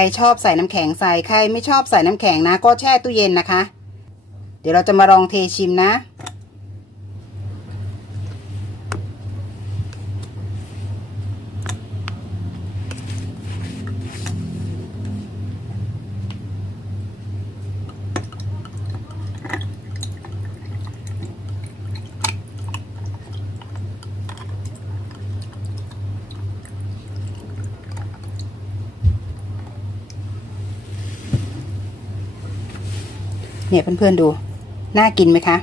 รชอบใส่น้ำแข็งใส่ใครไม่ชอบใส่น้ำแข็งนะ ก็แช่ตู้เย็นนะคะ เดี๋ยวเราจะมาลองเทชิมนะ เนี่ยเพื่อนๆดู น่ากินไหมคะ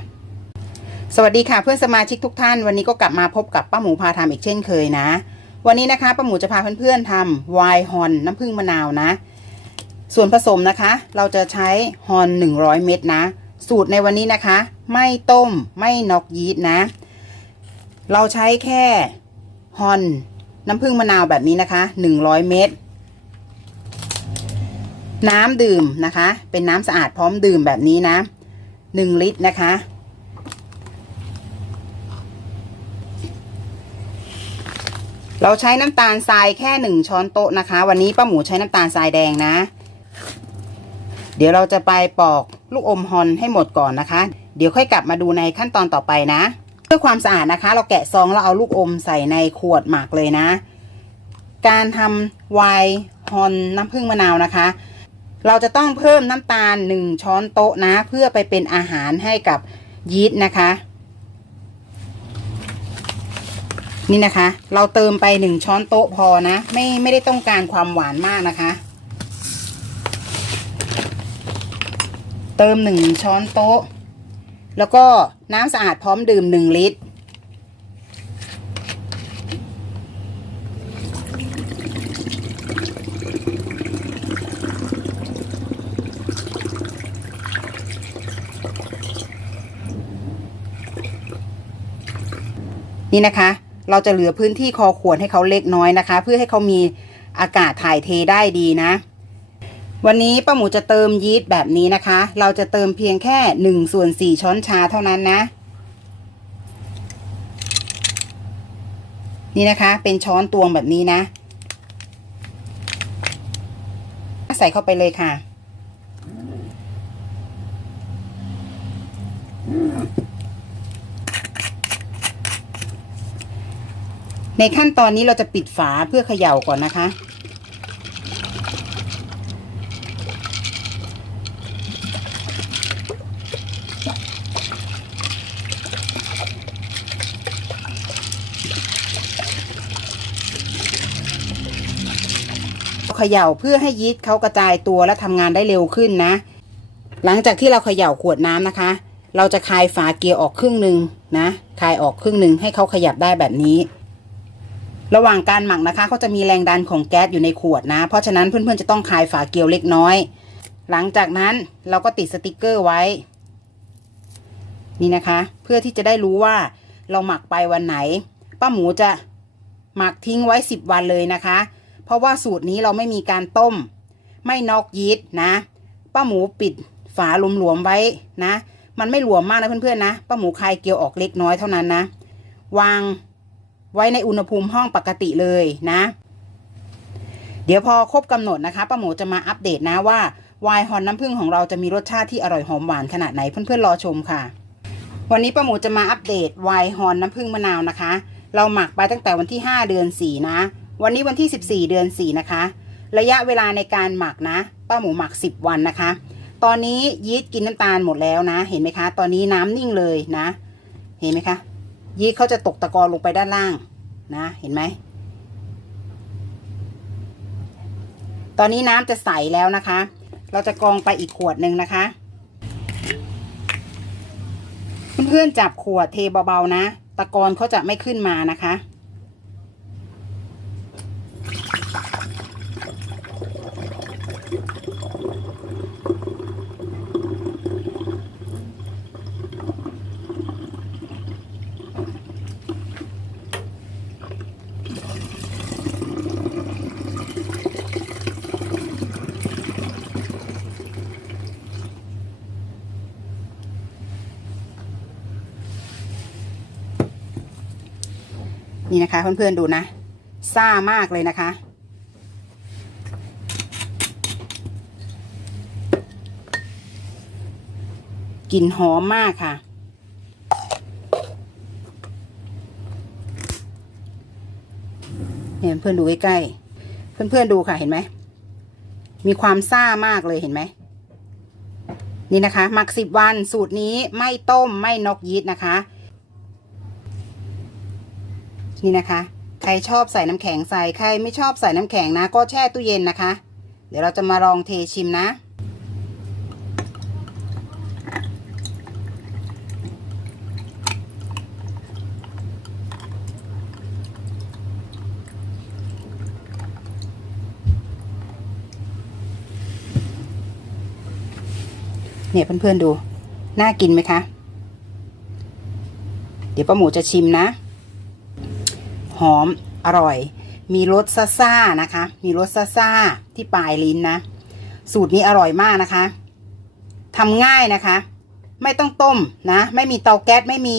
สวัสดีค่ะเพื่อนสมาชิกทุกท่าน วันนี้ก็กลับมาพบกับป้าหมูพาทำอีกเช่นเคยนะ วันนี้นะคะป้าหมูจะพาเพื่อนๆทำไวน์ฮอนน้ำผึ้งมะนาวนะ ส่วนผสมนะคะ เราจะใช้ฮอน 100 เม็ดนะ สูตรในวันนี้นะคะ ไม่ต้มไม่นอกยีสต์นะ เราใช้แค่ฮอนน้ำผึ้งมะนาวแบบนี้นะคะ 100 เม็ด น้ำดื่มนะคะ เป็นน้ำสะอาดพร้อมดื่มแบบนี้นะ1ลิตรนะคะ เราใช้น้ำตาลทรายแค่1ช้อนโต๊ะนะคะ วันนี้ป้าหมูใช้น้ำตาลทรายแดงนะ เดี๋ยวเราจะไปปอกลูกอมฮอนให้หมดก่อนนะคะ เดี๋ยวค่อยกลับมาดูในขั้นตอนต่อไปนะ เพื่อความสะอาดนะคะ เราแกะซองแล้วเอาลูกอมใส่ในขวดหมักเลยนะ การทำไวน์ฮอนน้ำผึ้งมะนาวนะคะ เราจะต้องเพิ่มน้ำตาล 1 ช้อนโต๊ะนะ เพื่อไปเป็นอาหารให้กับยีสต์นะคะ นี่นะคะ เราเติมไป 1 ช้อนโต๊ะพอนะ ไม่ไม่ได้ต้องการความหวานมากนะคะ เติม 1 ช้อนโต๊ะ แล้วก็น้ำสะอาดพร้อมดื่ม 1 ลิตร นี่นะคะ เราจะเหลือพื้นที่คอขวดให้เขาเล็กน้อยนะคะ เพื่อให้เขามีอากาศถ่ายเทได้ดีนะ วันนี้ป้าหมูจะเติมยีสต์แบบนี้นะคะ เราจะเติมเพียงแค่หนึ่งส่วนสี่ช้อนชาเท่านั้นนะ นี่นะคะเป็นช้อนตวงแบบนี้นะ ใส่เข้าไปเลยค่ะ ในขั้นตอนนี้เราจะปิดฝาเพื่อเขย่าก่อนนะคะ เขย่าเพื่อให้ยีสต์เขากระจายตัวและทำงานได้เร็วขึ้นนะ หลังจากที่เราเขย่าขวดน้ำนะคะ เราจะคลายฝาเกียร์ออกครึ่งหนึ่งนะ คลายออกครึ่งหนึ่งให้เขาขยับได้แบบนี้ ระหว่างการหมักนะคะเขาจะมีแรงดันของแก๊สอยู่ในขวดนะ เพราะฉะนั้นเพื่อนๆจะต้องคายฝาเกลียวเล็กน้อย หลังจากนั้นเราก็ติดสติกเกอร์ไว้ นี่นะคะ เพื่อที่จะได้รู้ว่าเราหมักไปวันไหน ป้าหมูจะหมักทิ้งไว้ 10 วันเลยนะคะ เพราะว่าสูตรนี้เราไม่มีการต้ม ไม่นอกยีสต์นะ ป้าหมูปิดฝาหลวมๆไว้นะ มันไม่หลวมมากนะเพื่อนๆนะ ป้าหมูคายเกลียวออกเล็กน้อยเท่านั้นนะ วาง ไว้ในอุณหภูมิห้องปกติเลยนะ เดี๋ยวพอครบกำหนดนะคะป้าหมูจะมาอัปเดตนะว่าไวน์ฮอนน้ำผึ้งของเราจะมีรสชาติที่อร่อยหอมหวานขนาดไหนเพื่อนๆรอชมค่ะ วันนี้ป้าหมูจะมาอัปเดตไวน์ฮอนน้ำผึ้งมะนาวนะคะ เราหมักไปตั้งแต่วันที่ 5 เดือน 4 นะ วันนี้วันที่ 14 เดือน 4 นะคะ ระยะเวลาในการหมักนะป้าหมูหมัก 10 วันนะคะ ตอนนี้ยีสต์กินน้ำตาลหมดแล้วนะ เห็นไหมคะ ตอนนี้น้ำนิ่งเลยนะ เห็นไหมคะ ยีสต์เขาจะตกตะกอนลงไปด้านล่างนะ เห็นไหม ตอนนี้น้ำจะใสแล้วนะคะ เราจะกรองไปอีกขวดหนึ่งนะคะ เพื่อนๆจับขวดเทเบาๆนะ ตะกอนเขาจะไม่ขึ้นมานะคะ นี่นะคะ เพื่อนๆดูนะ ซ่ามากเลยนะคะ กลิ่นหอมมากค่ะ เนี่เพื่อนดูใกล้ๆ เพื่อนๆดูค่ะเห็นไหม มีความซ่ามากเลยเห็นไหมนี่นะคะหมักสิบวันสูตรนี้ไม่ต้มไม่นกยีสต์นะคะ นี่นะคะ ใครชอบใส่น้ำแข็งใส่ใครไม่ชอบใส่น้ำแข็งนะ ก็แช่ตู้เย็นนะคะ เดี๋ยวเราจะมาลองเทชิมนะเนี่ยเพื่อนๆดู น่ากินไหมคะ เดี๋ยวป้าหมูจะชิมนะ หอมอร่อย มีรสซ่าๆนะคะ มีรสซ่าๆที่ปลายลิ้นนะ สูตรนี้อร่อยมากนะคะทำง่ายนะคะ ไม่ต้องต้มนะ ไม่มีเตาแก๊สไม่มี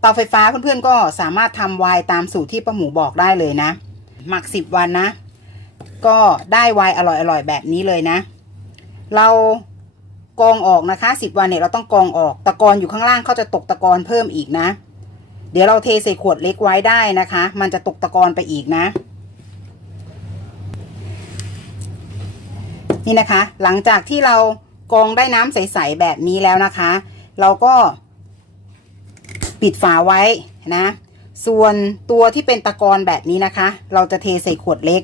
เตาไฟฟ้าเพื่อนๆก็สามารถทำไวน์ตามสูตรที่ป้าหมูบอกได้เลยนะ หมักสิบวันนะ ก็ได้ไวน์อร่อยๆแบบนี้เลยนะ เรากรองออกนะคะสิบวันเนี่ยเราต้องกรองออกตะกอนอยู่ข้างล่างเขาจะตกตะกอนเพิ่มอีกนะ เดี๋ยวเราเทใส่ขวดเล็กไว้ได้นะคะ มันจะตกตะกอนไปอีกนะ นี่นะคะ หลังจากที่เรากรองได้น้ำใสๆแบบนี้แล้วนะคะ เราก็ปิดฝาไว้นะ ส่วนตัวที่เป็นตะกอนแบบนี้นะคะ เราจะเทใส่ขวดเล็ก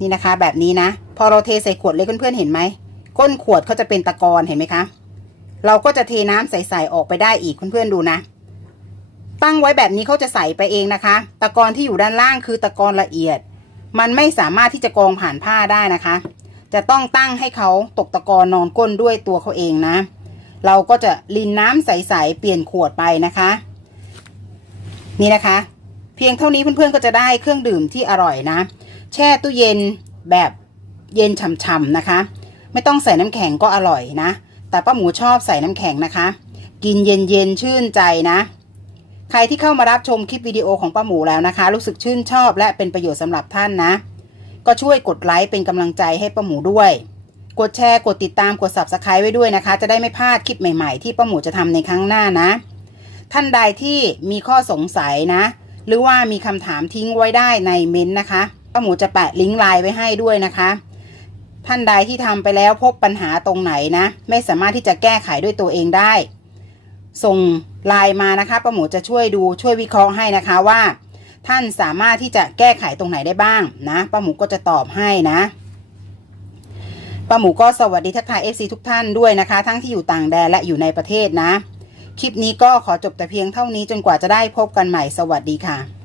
นี่นะคะ แบบนี้นะ พอเราเทใส่ขวดเล็กเพื่อนๆเห็นไหมก้นขวดเขาจะเป็นตะกอนเห็นไหมคะ เราก็จะเทน้ำใสๆออกไปได้อีกเพื่อนๆดูนะ ตั้งไว้แบบนี้เขาจะใสไปเองนะคะ ตะกอนที่อยู่ด้านล่างคือตะกอนละเอียด มันไม่สามารถที่จะกรองผ่านผ้าได้นะคะ จะต้องตั้งให้เขาตกตะกอนนอนก้นด้วยตัวเขาเองนะ เราก็จะลินน้ำใสๆเปลี่ยนขวดไปนะคะ นี่นะคะ เพียงเท่านี้เพื่อนๆก็จะได้เครื่องดื่มที่อร่อยนะ แช่ตู้เย็นแบบเย็นฉ่ำๆนะคะ ไม่ต้องใส่น้ำแข็งก็อร่อยนะ แต่ป้าหมูชอบใส่น้ำแข็งนะคะ กินเย็นๆชื่นใจนะ ใครที่เข้ามารับชมคลิปวิดีโอของป้าหมูแล้วนะคะ รู้สึกชื่นชอบและเป็นประโยชน์สำหรับท่านนะ ก็ช่วยกดไลค์เป็นกำลังใจให้ป้าหมูด้วย กดแชร์กดติดตามกด subscribe ไว้ด้วยนะคะ จะได้ไม่พลาดคลิปใหม่ ๆ ที่ป้าหมูจะทำในครั้งหน้านะ ท่านใดที่มีข้อสงสัยนะ หรือว่ามีคำถามทิ้งไว้ได้ในเม้นต์นะคะป้าหมูจะแปะลิงก์ไลน์ไว้ให้ด้วยนะคะ ท่านใดที่ทำไปแล้วพบปัญหาตรงไหนนะ ไม่สามารถที่จะแก้ไขด้วยตัวเองได้ ส่งไลน์มานะคะป้าหมูจะช่วยดูช่วยวิเคราะห์ให้นะคะว่า ท่านสามารถที่จะแก้ไขตรงไหนได้บ้างนะป้าหมูก็จะตอบให้นะป้าหมูก็สวัสดีทักทาย FC ทุกท่านด้วยนะคะ ทั้งที่อยู่ต่างแดนและอยู่ในประเทศนะ คลิปนี้ก็ขอจบแต่เพียงเท่านี้จนกว่าจะได้พบกันใหม่สวัสดีค่ะ